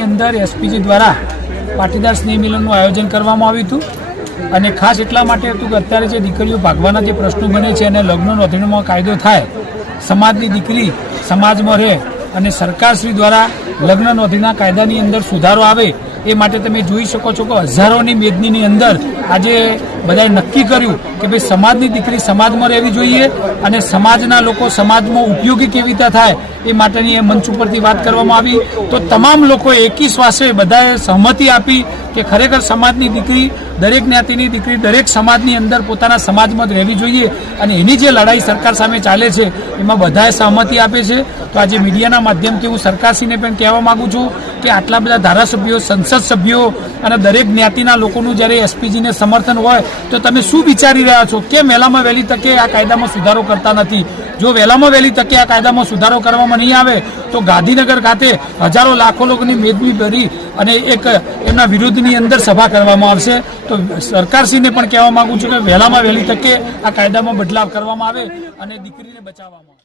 ગાંધીનગરની અંદર એસપીજી દ્વારા પાટીદાર સ્નેહ મિલનનું આયોજન કરવામાં આવ્યું હતું અને ખાસ એટલા માટે હતું કે અત્યારે જે દીકરીઓ ભાગવાના જે પ્રશ્નો બને છે અને લગ્ન નોંધણીમાં કાયદો થાય, સમાજની દીકરી સમાજમાં રહે અને સરકારશ્રી દ્વારા લગ્ન નોંધણીના કાયદાની અંદર સુધારો આવે એ માટે તમે જોઈ શકો છો કે હજારોની મેદનીની અંદર આજે બધાએ નક્કી કર્યું કે ભાઈ સમાજની દીકરી સમાજમાં રહેવી જોઈએ અને સમાજના લોકો સમાજમાં ઉપયોગી કેવી રીતે થાય એ માટેની એ મંચ ઉપરથી વાત કરવામાં આવી. તો તમામ લોકોએ એકી શ્વાસે બધાએ સહમતિ આપી કે ખરેખર સમાજની દીકરી, દરેક જ્ઞાતિની દીકરી દરેક સમાજની અંદર પોતાના સમાજમાં જ રહેવી જોઈએ અને એની જે લડાઈ સરકાર સામે ચાલે છે એમાં બધાએ સહમતિ આપે છે. તો આજે મીડિયાના માધ્યમથી હું સરકારશ્રીને પણ કહેવા માગું છું કે આટલા બધા ધારાસભ્યો, સંસદ સભ્યો અને દરેક જ્ઞાતિના લોકોનું જ્યારે એસપીજીને સમર્થન હોય તો તમે શું વિચારી રહ્યા છો? કેમ વહેલામાં વહેલી તકે આ કાયદામાં સુધારો કરતા નથી? જો વહેલામાં વહેલી તકે આ કાયદામાં સુધારો કરવામાં નહીં આવે તો ગાંધીનગર ખાતે હજારો લાખો લોકોની મેદની ભરી અને એક એમના વિરુદ્ધની અંદર સભા કરવામાં આવશે. તો સરકારશ્રીને પણ કહેવા માંગુ છું કે વહેલામાં વહેલી તકે આ કાયદામાં બદલાવ કરવામાં આવે અને દીકરીને બચાવવામાં આવે.